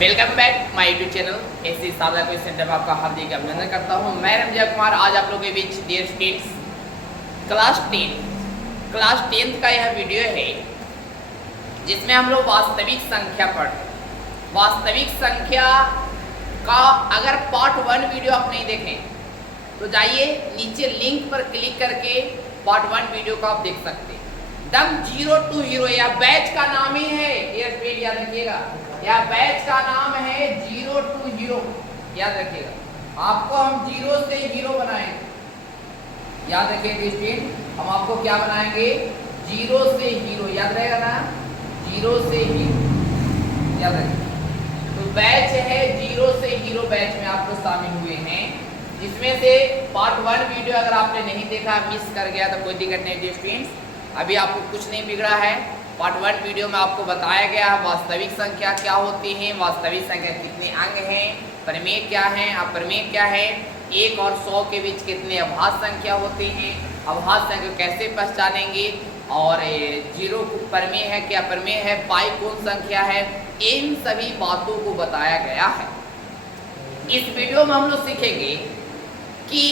Welcome back my YouTube channel ऐसे सादा कोई सेंटर में आपका हार्दिक अभिनंदन करता हूं। मैं रमजा कुमार आज आप लोगों के बीच डियर स्टूडेंट्स क्लास 10th का यह वीडियो है जिसमें हम लोग वास्तविक संख्या पढ़ वास्तविक संख्या का अगर पार्ट 1 वीडियो आप नहीं देखें तो जाइए नीचे लिंक पर क्लिक करके पार्ट 1 वीडियो को आप देख सकते हैं। दम 0 to हीरो या बैच का नाम ही है, याद रखिएगा, या बैच का नाम है 0 to हीरो, याद रखिएगा। आपको हम 0 से हीरो बनाएंगे, याद रखिएगा स्टूडेंट, हम आपको क्या बनाएंगे 0 से हीरो, याद रहेगा ना, 0 से हीरो, याद रखिएगा। तो बैच है 0 से हीरो बैच में आपको शामिल हुए हैं, जिसमें से पार्ट 1 वीडियो अगर आपने नहीं देखा, मिस कर गया तो कोई दिक्कत नहीं स्टूडेंट्स, अभी आपको कुछ नहीं बिगड़ा है। पार्ट 1 वीडियो में आपको बताया गया वास्तविक संख्या क्या होती है, वास्तविक संख्या कितने अंग हैं, प्रमेय क्या है, अपरमेय क्या है, 1 और 100 के बीच कितने अभाज्य संख्या होते हैं, अभाज्य संख्या कैसे पहचानेंगे, और 0 प्रमेय है क्या प्रमेय है, पाई कौन संख्या है, इन सभी बातों को बताया गया है। इस वीडियो में हम लोग सीखेंगे कि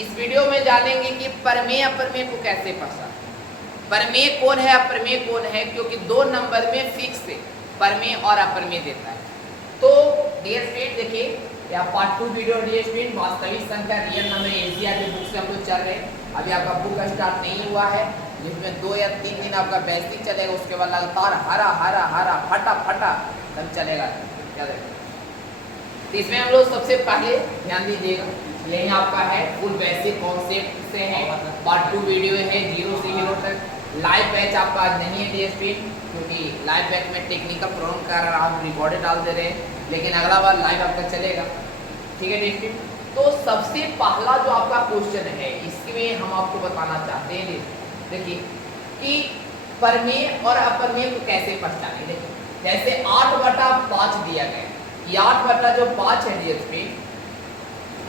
इस वीडियो में जानेंगे कि प्रमेय अप्रमेय को कैसे पहचानें, प्रमेय कौन है अप्रमेय कौन है, क्योंकि 2 नंबर में फिक्स है प्रमेय और अप्रमेय देता है। तो डियर स्टूडेंट देखिए यह पार्ट 2 वीडियो डियर स्टूडेंट वास्तविक संख्या रियल नंबर एनसीईआरटी बुक से हम लोग चल रहे हैं। अभी आपका बुक स्टार्ट नहीं हुआ है, जिसमें 2 या 3 दिन आपका बेसिक चलेगा, उसके बाद लगातार हरा हरा हरा फटा फटा सब चलेगा, याद रखिए। तो इसमें हम लोग सबसे पहले ध्यान दीजिएगा, यही आपका है फुल बेसिक कॉन्सेप्ट से है, पार्ट 2 वीडियो है 0 से हीरो तक। लाइव बैच आपका आज नहीं है डीएसपी, क्योंकि लाइव बैच में टेक्निकल प्रॉब्लम कर रहा हम रिकॉर्डेड डाल दे रहे हैं, लेकिन अगला बार लाइव आपका चलेगा, ठीक है डीएसपी। तो सबसे पहला जो आपका क्वेश्चन है इसमें हम आपको बताना चाहते हैं, देखिए कि प्रमेय और अप्रमेय को कैसे पहचानेंगे। जैसे 8/5 दिया गया, ये 8 जो 5 है डीएसपी,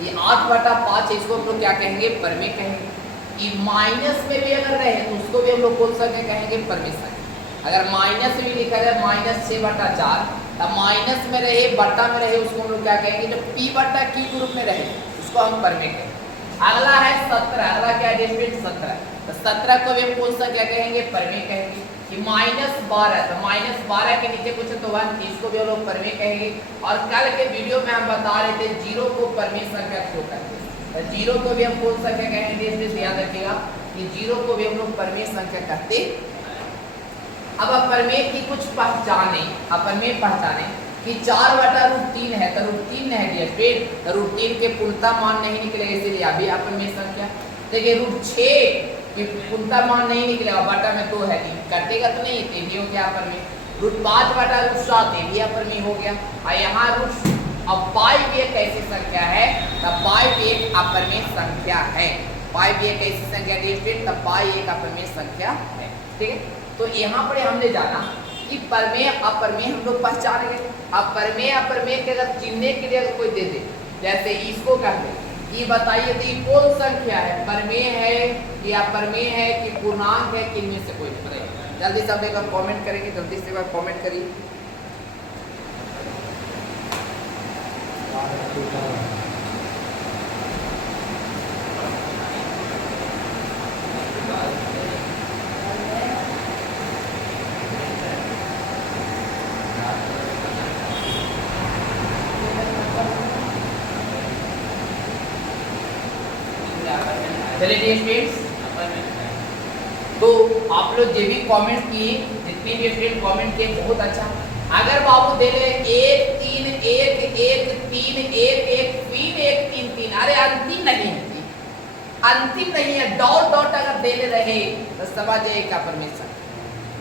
ये 8/5 इसको हम लोग क्या कहेंगे, प्रमेय कहेंगे। कि माइनस में भी अगर रहे तो उसको भी हम लोग कौन सा क्या कहेंगे, प्रमेय संख्या। अगर माइनस में भी लिखा जाए -6/4, तब माइनस में रहे बट्टा में रहे उसको हम लोग क्या कहेंगे, जब p/q के रूप में रहे उसको हम प्रमेय कहेंगे। अगला है 17, अगला क्या है 17, तो 17 को भी हम कौन सा क्या कहेंगे, प्रमेय कहेंगे। कि -12, तो -12 के नीचे कुछ तो 1, इसको भी हम लोग प्रमेय कहेंगे। और कल के वीडियो में हम बता रहे थे 0 को प्रमेय संख्या क्यों कहते हैं, 0 को भी हम कौन संख्या कहेंगे, इसलिए याद रखिएगा कि 0 को भी हम लोग प्रमेय संख्या कहते हैं। अब अप्रमेय की कुछ पहचाने, अप्रमेय पहचाने कि 4/√3 है, तो √3 है डियर, तो √3 के पूर्णता मान नहीं निकलेगा, इसीलिए अभी अप्रमेय संख्या। देखिए √6 कि पूर्णता मान नहीं निकलेगा, बटा में 2 है, कटेगा तो नहीं, तो ये हो गया अप्रमेय। √5/7 ये भी अप्रमेय हो गया। और यहाँ अब पाई भी एक ऐसी संख्या है, तब पाई भी एक अप्रमेय संख्या है, पाई भी एक ऐसी संख्या है, तब पाई एक अप्रमेय संख्या है, ठीक है। तो यहाँ पर हमने जाना कि प्रमेय अप्रमेय हम लोग पहचानेंगे। अब प्रमेय अप्रमेय के अगर चिन्ह के लिए अगर कोई दे दे, जैसे इसको कहते हैं, ये बताइए तो ये कौन संख्या है, प्रमेय है कि अप्रमेय है कि पूर्णांक है, कि इनमें से कोई नहीं, बताइए जल्दी से। आप एक कॉमेंट करेंगे, जल्दी से कॉमेंट करिए। चलिए स्टूडेंट्स, तो आप लोग जो भी कमेंट किए, जितने भी स्टूडेंट कमेंट किए बहुत अच्छा। अगर बाबू दे ले 1 3 1 1 3 1 1 3 1 3 3, अरे अंतिम नहीं है, अंतिम नहीं है, डॉट डॉट अगर दे ले रहे तो समझिए का परमेश्वर,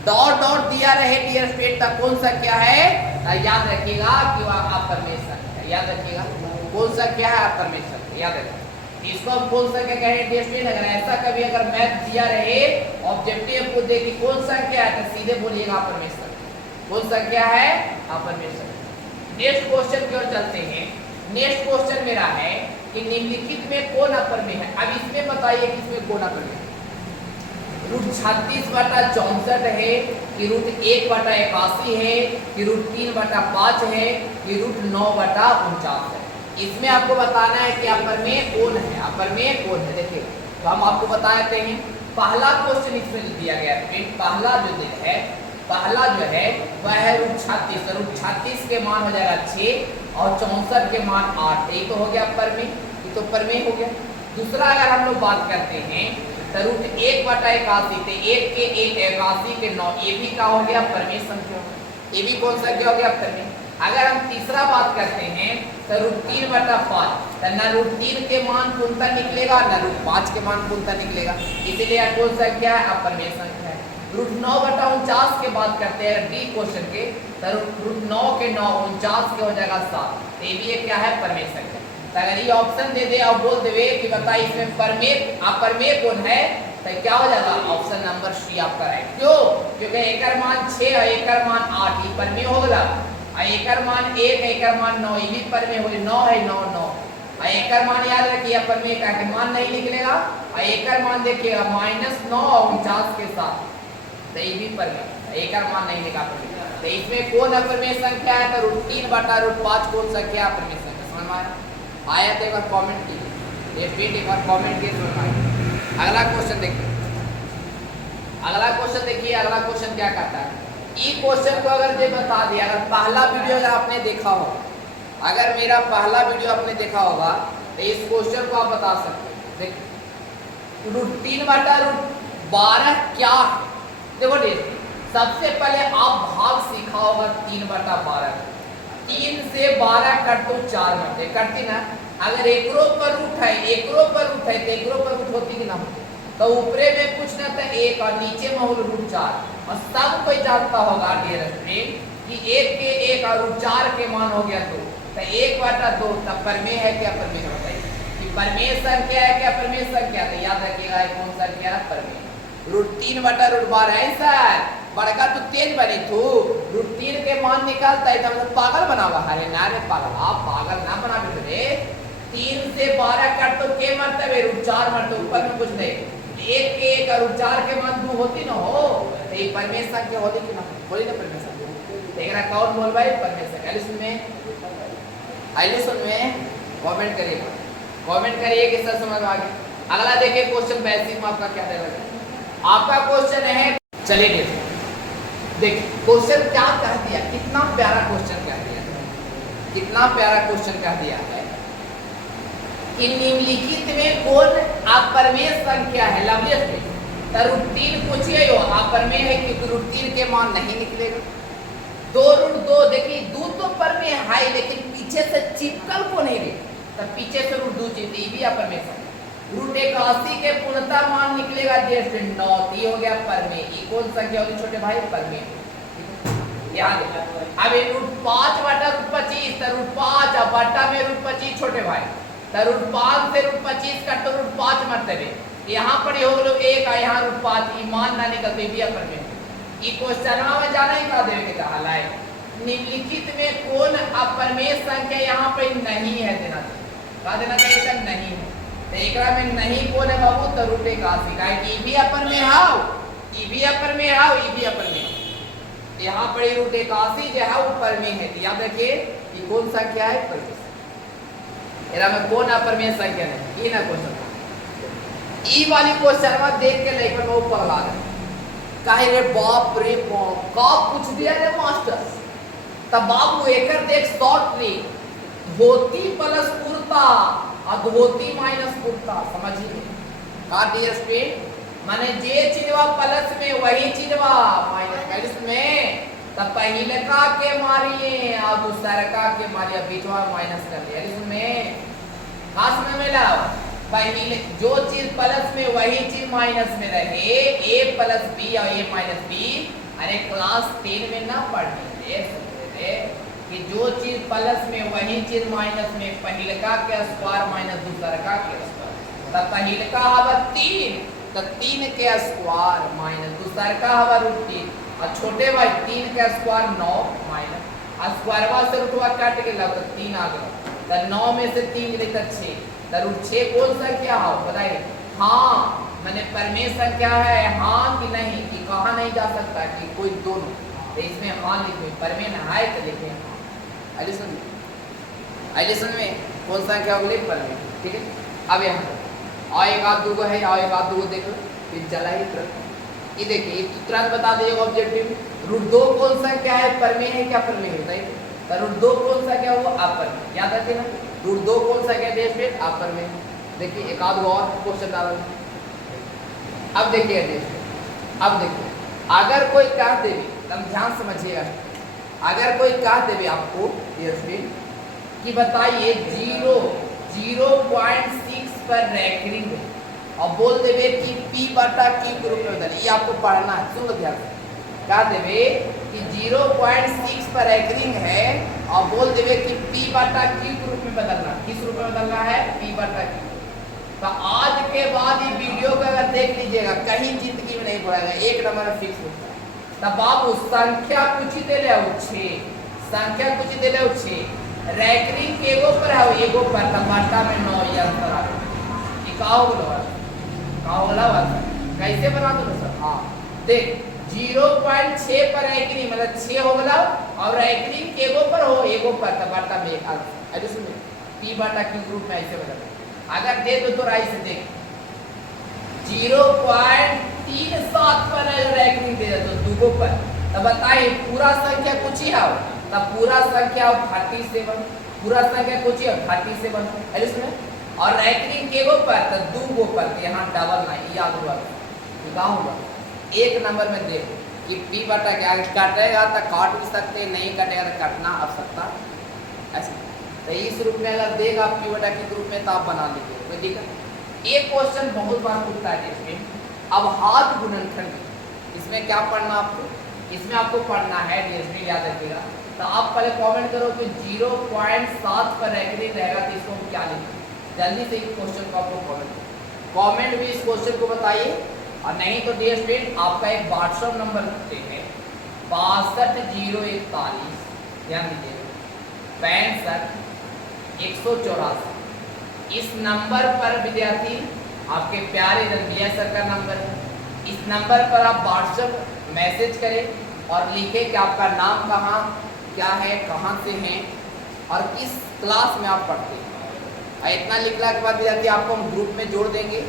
डॉट डॉट दिया रहे डियर स्टूडेंट, तब कौन सा क्या है, याद रखिएगा कि वह परमेश्वर है, याद रखिएगा कौन सा क्या है, परमेश्वर, याद रखिएगा। इसको हम कौन सा क्या कहें डियर स्टूडेंट, अगर ऐसा कभी अगर मैथ दिया रहे ऑब्जेक्टिव को देखिए कौन सा क्या है, तो सीधे बोलिएगा परमेश्वर, कौन सा क्या है, परमेश्वर। नेक्स्ट क्वेश्चन की ओर चलते हैं। नेक्स्ट क्वेश्चन मेरा है कि निम्नलिखित में कौन अप्रमेय है। अब इसमें बताइए कि इसमें कौन अप्रमेय है। रूट 36/64 है कि रूट 1/81 है कि रूट 3/5 है कि रूट 9/49 है। इसमें आपको बताना है कि अपरमेय कौन है, अपरमेय कौन है। देखिए तो हम आपको बताते हैं, पहला क्वेश्चन इसमें दिया गया है। पहला जो है वह है रूट 36। रूट 36 के मान हो जाएगा 6 और 64 के मान 8। ये तो हो गया परमेय, ये तो परमेय हो गया। दूसरा अगर हम लोग बात करते हैं तो रूट 1/81 थे, 1 के 1 81 के 9, ये भी का हो गया परमेय संख्या, ये भी कौन सा क्या हो गया परमेय। अगर हम तीसरा बात करते हैं तो रूट 3/5, तो न रूट 3 के मान पूर्णता निकलेगा न रूट 5 के मान पूर्णता निकलेगा, इसीलिए कौन सा क्या है अपरमेय संख्या है। रूट 9/49 के बात करते हैं डी क्वेश्चन के, तो रूट 9 के 9 49 के हो जाएगा 7, तो ये भी क्या है परमेय संख्या। तो अगर ये ऑप्शन दे दे और बोल देवे कि बताइए इसमें परमेय अपरमेय कौन है, तो क्या हो जाएगा ऑप्शन नंबर सी आपका राइट। क्यों? क्योंकि एकर मान 6 और एकर मान 8 ये परमेय हो गया, और एकर मान 1 एकर मान 9 ये भी परमेय हो गया। 9 है 9 9, और एकर मान याद रखिए परमेय का के मान नहीं निकलेगा, और एकर मान देखिएगा -9 और 49 के साथ, तो ये भी परमेय, एकर मान नहीं निकाला। तो इसमें कौन अपरमेय संख्या है, तो रूट 3/5 कौन संख्या अपरमेय संख्या। समझ में आया तो एक बार कमेंट कीजिए, रिपीट एक बार कमेंट कीजिए समझ में। अगला क्वेश्चन देखिए, अगला क्वेश्चन देखिए, अगला क्वेश्चन क्या कहता है। ई क्वेश्चन को अगर ये बता दिया, अगर पहला वीडियो अगर आपने देखा हो, अगर मेरा पहला वीडियो आपने देखा होगा तो इस क्वेश्चन को आप बता सकते हैं। देखिए रूट 3/12 क्या है। देखो सबसे पहले आप भाग सीखा होगा 3/12, 3 से 12 कट तो 4 बनते कटती ना। अगर एकरो पर रूट है, एकरो पर रूट है तो एकरो पर रूट होती कि ना होती, तो ऊपरे में कुछ ना था 1 और नीचे में हो रूट 4। और सब कोई जानता होगा डियर स्टूडेंट कि 1 के 1 और रूट 4 के मान हो गया 2, तो 1/2 तब परमेय है क्या परमेय है बताइए कि परमेय संख्या है क्या परमेय संख्या। तो याद रखिएगा कौन सा क्या परमेय। रूट 3/√12 है सर, बड़का तो तेज बनी तू, रूट 3 के मान निकालता है तो पागल बना हुआ। अरे ना रे पागल, आप पागल ना बना रे। 3 से 12 कट तो के मतलब है रूट 4 मतलब ऊपर में कुछ नहीं, 1 के 1 और रूट 4 के मान 2 होती ना हो, तो ये परमेय संख्या होती कि ना बोली ना परमेय संख्या। देखना कौन बोल भाई परमेय संख्या। आइए सुन में कमेंट करिए, कमेंट करिए कि सर समझ आ गया। अगला देखिए क्वेश्चन बेसिक में आपका क्या देगा। आपका क्वेश्चन है, चलिए देखिए क्वेश्चन क्या कह दिया, कितना प्यारा क्वेश्चन कह दिया, कितना प्यारा क्वेश्चन कह दिया है कि निम्नलिखित में कौन अपरमेय संख्या है। लवलियस में तो रूट 3 पूछिए हो अपरमेय है क्योंकि रूट 3 के मान नहीं निकलेगा। 2√2 देखिए 2 तो परमेय है लेकिन पीछे से चिपकल को नहीं दे, तब पीछे से रूट 2 चिपके भी अपरमेय संख्या। रूट 81 के पूर्णता मान निकलेगा 9, ये हो गया परमेय। ये कौन संख्या होगी छोटे भाई परमेय। याद अब रूट 5/√25 तो रूट 5 और बटा में रूट 25 छोटे भाई, तो रूट 5 से रूट 25 का तो रूट 5 मतलब है, यहाँ पर हो लोग 1 और यहाँ रूट 5, ये मान ना निकलते भी परमेय। ये क्वेश्चन में जाना ही का देवे के चाहला है निम्नलिखित में कौन अपरमेय संख्या यहाँ पर नहीं है, देना का देना चाहिए सर नहीं है। तो एकरा में नहीं कौन है बाबू तो रूट 81 का ई भी अपरमेय हाउ, ई भी अपरमेय हाउ, ई भी अपरमेय। यहाँ पर रूट 81 जो है वो परमेय है, याद रखिए ये कौन संख्या है परमेय। एरा में कौन अपरमेय संख्या है ई ना क्वेश्चन। ई वाली क्वेश्चन में देख के लेकर वो पगला गए, काहे रे बाप रे बाप का पूछ दिया रे मास्टर। तब बाबू एकर देख शॉर्ट ट्रिक, धोती प्लस कुर्ता और धोती माइनस कुर्ता, समझिए का डियर स्टूडेंट। माने जे चीजवा प्लस में वही चीजवा माइनस में, तब पहिलका के मारिए और दूसरका के मारिए, बीचवा माइनस कर दिया इसमें का समझ में लाओ। पहले जो चीज प्लस में वही चीज माइनस में रहे, a प्लस बी और a माइनस बी। अरे क्लास 10 में ना पढ़नी रे कि जो चीज प्लस में वही चीज माइनस में, पहिलका के स्क्वायर माइनस दूसरका के स्क्वायर। तब पहिलका हवा 3 तो 3 के स्क्वायर माइनस दूसरका हवा रूट 3, और छोटे भाई 3 के स्क्वायर 9 माइनस स्क्वायरवा से रूटवा काट के लग तो 3 आ गया, तो 9 में से 3 गए तो 6, तो रूट 6 कौन सा क्या हो बताइए। हाँ मैंने परमेय संख्या है हाँ कि नहीं, कि कहा नहीं जा सकता कि कोई दोनों, तो इसमें हाँ लिखे, परमेय न है तो लिखे हाँ। एलिसन में कौन सा संख्या बोले परमेय, ठीक है। अब यहाँ और एक आध दो है, और एक आध दो देख लो, ये चला ही तुरंत। ये देखिए तुरंत बता दीजिएगा ऑब्जेक्टिव। रूट 2 कौन सा क्या है, परमेय है क्या परमेय होता है, तो रूट 2 कौन सा क्या वो अपरमेय, याद रखिए ना। रूट 2 कौन सा क्या देश में अपरमेय। देखिए एक आध और क्वेश्चन डाल। अब देखिए अब देखिए अगर कोई कह देवे, तब ध्यान समझिएगा, अगर कोई कह देवे आपको कि बताइए 0.6 पर रैंकिंग है और बोल देवे कि p बटा q के रूप में बदल, ये आपको पढ़ना है, सुन लो ध्यान से। कह देवे कि 0.6 पर रैंकिंग है और बोल देवे कि p बटा q के रूप में बदलना, किस रूप में बदलना है, p बटा q। तो आज के बाद ये वीडियो को अगर देख लीजिएगा, कहीं जिंदगी में नहीं पड़ेगा, एक नंबर में फिक्स होता है। तब बाबू संख्या कुछ ही दे ले 6, संख्या कुछ ही दे ले 6, रैंकिंग एगो पर है, एगो पर टमाटर में 9 ये अंतर आ गया। ये का होगा कैसे बना दो सर, हाँ देख 0.6 पर रैंकिंग मतलब 6 हो गया, और रैंकिंग एगो पर हो, एगो पर टमाटर में 1 अंतर। अरे सुनिए p बटा q ग्रुप में ऐसे बदलना, अगर दे दो तो राइट से देख 0.37 पर रैंकिंग दे दो दूगो पर, तब बताइए पूरा संख्या कुछ ही है, तब पूरा संख्या 37, पूरा संख्या कुछ ही है 37 है इसमें, और रैंकिंग केगो पर तो दूगो पर, तो यहाँ डबल नहीं, याद हुआ क्या होगा। एक नंबर में देखो कि p बटा क्या कटेगा तो काट भी सकते, नहीं कटेगा तो कटना आवश्यकता ऐसे। तो इस रूप में अगर देगा p बटा के रूप में तो आप बना लीजिए, कोई दिक्कत। एक क्वेश्चन बहुत बार पूछता है इसमें, अब हाथ गुणनखंड, इसमें क्या पढ़ना आपको, इसमें आपको पढ़ना है डीएसपी, याद रखिएगा। तो आप पहले कमेंट करो कि 0.7 पर रैंकिंग रहेगा तो इसको क्या लिखें, जल्दी से इस क्वेश्चन को आपको कमेंट भी इस क्वेश्चन को बताइए। और नहीं तो डीएसपी आपका एक व्हाट्सएप नंबर है 620141, ध्यान दीजिएगा 65 184, इस नंबर पर विद्यार्थी आपके प्यारे रंबिया सर का नंबर है, इस नंबर पर आप व्हाट्सएप मैसेज करें और लिखें कि आपका नाम कहाँ क्या है, कहाँ से हैं और किस क्लास में आप पढ़ते हैं। और इतना लिखने के बाद विद्यार्थी आपको हम ग्रुप में जोड़ देंगे,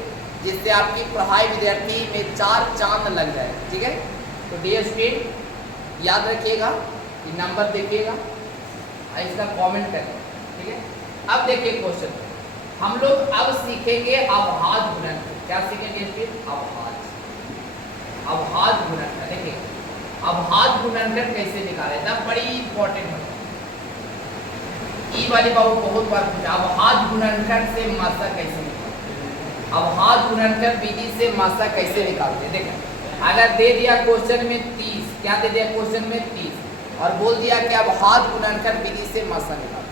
जिससे आपकी पढ़ाई विद्यार्थी में 4 चांद लग जाए, ठीक है। तो डियर स्टूडेंट याद रखिएगा, ये नंबर देखिएगा और इसका कमेंट करें, ठीक है। अब देखिए क्वेश्चन, हम लोग अब सीखेंगे अवभाज्य गुणनखंड। क्या सीखेंगे स्टूडेंट, अवभाज्य गुणनखंड। देखिए अवभाज्य गुणनखंड कैसे निकाले, ना बड़ी इंपॉर्टेंट है, ई वाली बाबू बहुत बार पूछा, अवभाज्य गुणनखंड से मात्रा कैसे निकालते, अवभाज्य गुणनखंड विधि से मात्रा कैसे निकालते। देखिए अगर दे दिया क्वेश्चन में 30, क्या दे दिया क्वेश्चन में 30 और बोल दिया कि अवभाज्य गुणनखंड विधि से मात्रा निकाले,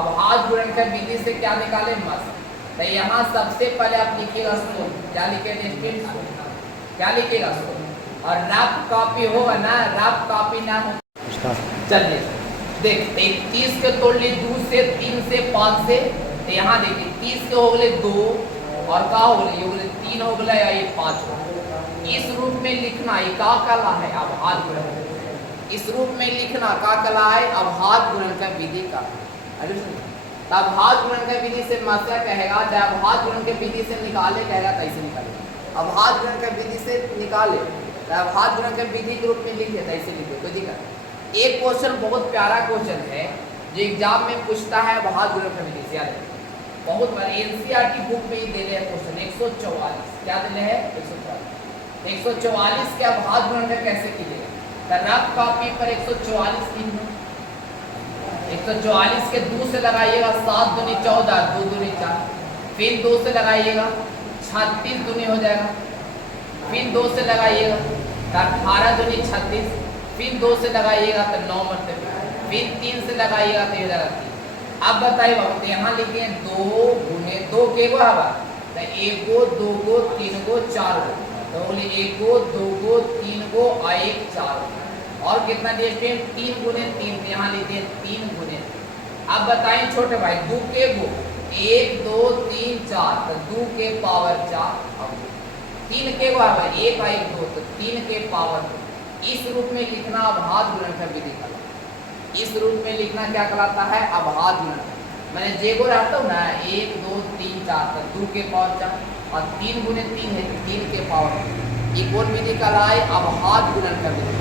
अवभाज्य गुणनखंड विधि से क्या निकाले मात्रा। तो यहाँ सबसे पहले आप लिखिएगा सोल, क्या लिखेंगे, क्या लिखेगा सोल, और रफ कॉपी होगा ना, रफ कॉपी ना हो। चलिए देख 30 के तोड़ ली 2 से 3 से 5 से, तो यहाँ देखिए 30 के हो गए 2 और का हो गए, ये हो गए 3 हो गया या ये 5 हो गया। इस रूप में लिखना ये का कला है, अवभाज्य गुणनखंड। इस रूप में लिखना का कला है, अवभाज्य गुणनखंड विधि का। अवभाज्य गुणनखंड विधि से मात्रा कहेगा, चाहे अवभाज्य गुणनखंड विधि से निकाले कहेगा, कैसे निकालेगा। अवभाज्य गुणनखंड विधि से निकाले, अवभाज्य गुणनखंड विधि के रूप में लिखे, ऐसे लिखे, कोई दिक्कत। एक क्वेश्चन बहुत प्यारा क्वेश्चन है जो एग्जाम में पूछता है अवभाज्य गुणनखंड विधि से, याद है बहुत बार एनसीईआरटी बुक में ही दे रहे हैं क्वेश्चन 144, क्या दे रहे हैं 144 के अवभाज्य गुणनखंड कैसे कीजिएगा। तो रफ कॉपी पर 144 लिखना, 144 के 2 से लगाइएगा 7 दूनी 14, 2 दूनी 4, फिर 2 से लगाइएगा 36 दूनी हो जाएगा, फिर 2 से लगाइएगा 18 दूनी 36, फिर 2 से लगाइएगा तो 9 मरतबे, फिर 3 से लगाइएगा तो 3। अब बताइए बाबू, तो यहाँ लिखे 2 गुने 2 के गो हवा, तो 1 गो 2 गो 3 गो 4 गो, तो बोले 1 गो 2 गो 3 गो और 1 4 गो, और कितना दिए 3 गुने 3, यहाँ लिखे 3 गुने। अब बताइए छोटे भाई 2 के गो 1 2 3 4, तो 2 के पावर 4, 3 के बराबर 1 और 1 2, तो 3 के पावर 2। इस रूप में लिखना अभाज्य गुणनफल विधि कहलाता है। इस रूप में लिखना क्या कहलाता है? अभाज्य गुणनफल। मैंने जे को रहता हूँ ना 1 2 3 4, तो 2 के पावर 4 और 3 गुने 3 है, 3 के पावर। ये कौन विधि कहलाए? अभाज्य गुणनफल विधि।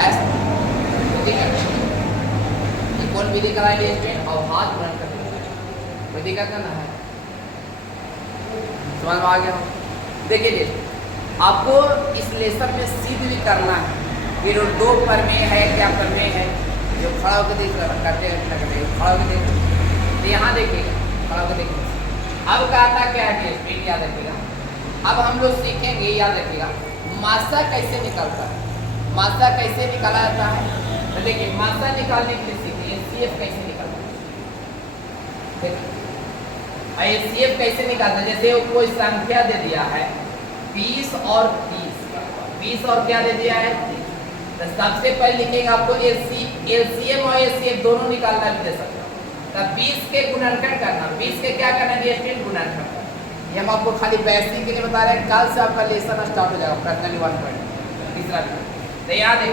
ऐसा ठीक है, ये कौन विधि कहलाए? अभाज्य गुणनफल विधि का करना है। समझ में आ गया? देखिए आपको इस लेसन में सिद्ध भी करना है। फिर 2 प्रमेय है, क्या प्रमेय है जो खड़ा होकर देख करते हैं, खड़ा होकर देख। तो यहाँ देखिएगा, खड़ा होकर देखिए। अब कहता क्या है? स्पीड याद रखिएगा। अब हम लोग सीखेंगे, याद रखिएगा, मासा कैसे निकलता है। मासा कैसे निकाला जाता है? तो देखिए मासा निकालने के लिए सीखिए एचसीएफ कैसे निकलता है। एचसीएफ कैसे निकालता है? जैसे कोई संख्या दे दिया है 20 और 30, 20 और क्या दे दिया है? 30। तो सबसे पहले लिखेंगे आपको एलसीएम और एचसीएफ दोनों निकालना भी दे सकते हो। तब 20 के गुणनखंड करना, 20 के क्या करना है? गुणनखंड करना। ये हम आपको खाली बेसिक के लिए बता रहे हैं। कल से आपका लेसन स्टार्ट हो जाएगा, प्रश्न 1 पॉइंट तीसरा। तो याद है,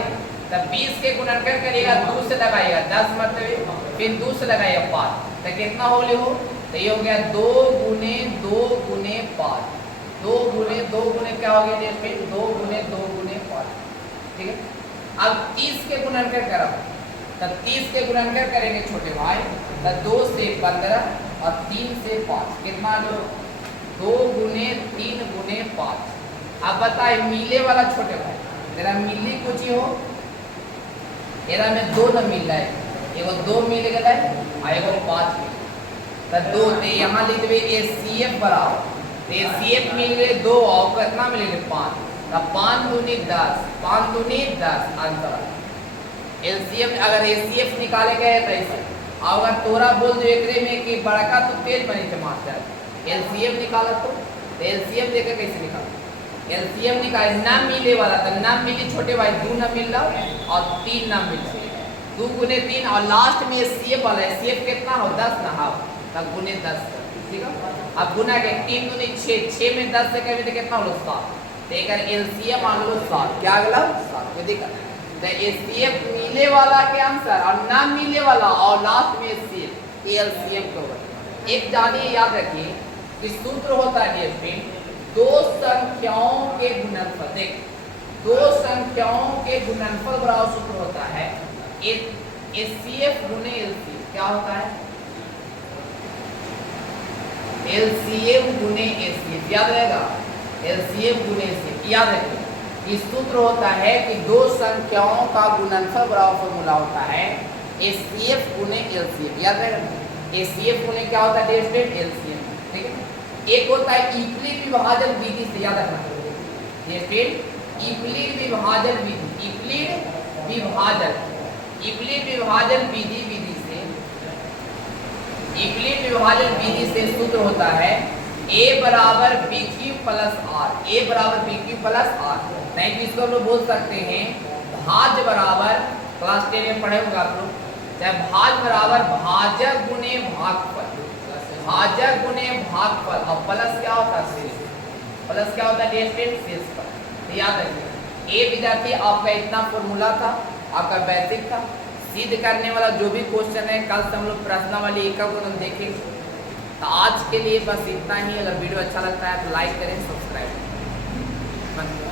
तब 20 के गुणनखंड करिएगा, 2 से लगाइएगा 10 मतलब, फिर 2 से लगाइएगा 5, तो कितना हो ले हो? तो ये हो गया 2 गुने 2 गुने 5, 2 गुने 2 गुने क्या हो गया? 2 गुने 2 गुने 5। ठीक है, अब 30 के गुणनखंड करो, तब 30 के गुणनखंड करेंगे छोटे भाई, तब 2 से 15 और 3 से 5, कितना लो? 2 गुने 3 गुने 5। अब बताए मिले वाला छोटे भाई, तेरा मिली कुछ ही हो, एरा में 2 न मिल रहा है, एगो 2 मिल गया है और एगो 5 मिल। तो 2 यहाँ लिख देवे एचसीएफ बराबर, तो एचसीएफ मिल गए 2 और कितना मिल गए? 5। तब 5 दूनी 10, 5 दूनी 10 आंसर। एलसीएम अगर एचसीएफ निकाले गए तो ऐसा, अगर तोरा बोल दो एकरे में कि बड़का तो तेज बनी थे मास्टर, एलसीएम निकाला तो एलसीएम देकर कैसे निकाला? एलसीएम निकाले नाम मिले वाला, तो नाम मिली छोटे भाई 2 नाम मिल रहा और 3 नाम मिल रहा, 2 गुने 3 और लास्ट में एचसीएफ वाला, एचसीएफ कितना हो? 10 ना हो, तब गुने 10। ठीक है, अब गुना के 3 दूनी 6, 6 में 10 से कभी तो कितना हो? 7। तो एक एलसीएम मान लो 7, क्या अगला 7 को देखा। तो एचसीएफ मिले वाला के आंसर और नाम मिले वाला और लास्ट में एचसीएफ, एलसीएम को एक जानिए, याद रखिए कि सूत्र होता है डियर, 2 संख्याओं के गुणनफल। देख 2 संख्याओं के गुणनफल बराबर सूत्र होता है एचसीएफ गुने एलसीएम। क्या होता है? एलसीएम गुने एचसीएफ, याद रहेगा, एलसीएम गुने एचसीएफ याद रखिए। इस सूत्र होता है कि 2 संख्याओं का गुणनफल बराबर फॉर्मूला होता है एचसीएफ गुने एलसीएम, याद रहेगा। एचसीएफ गुने क्या होता है? एलसीएम। ठीक है, एक होता है यूक्लिड विभाजन विधि से, याद रखना, यूक्लिड विभाजन विधि, यूक्लिड विभाजन विधि से सूत्र होता है a बराबर बी क्यू प्लस आर, ए बराबर बी क्यू प्लस आर। नहीं तो इसको हम लोग बोल सकते हैं भाज्य बराबर, क्लास 10 में पढ़े होगा आप लोग, चाहे भाज्य बराबर भाजक गुने भागफल, भाजक गुने भागफल, और प्लस क्या होता है? शेष। प्लस क्या होता है? शेष पर। तो याद रखिए ए विद्यार्थी आपका इतना फॉर्मूला था, आपका बेसिक था। सिद्ध करने वाला जो भी क्वेश्चन है कल से हम लोग प्रश्नावली एक को देखेंगे। तो आज के लिए बस इतना ही। अगर वीडियो अच्छा लगता है तो लाइक करें, सब्सक्राइब करें।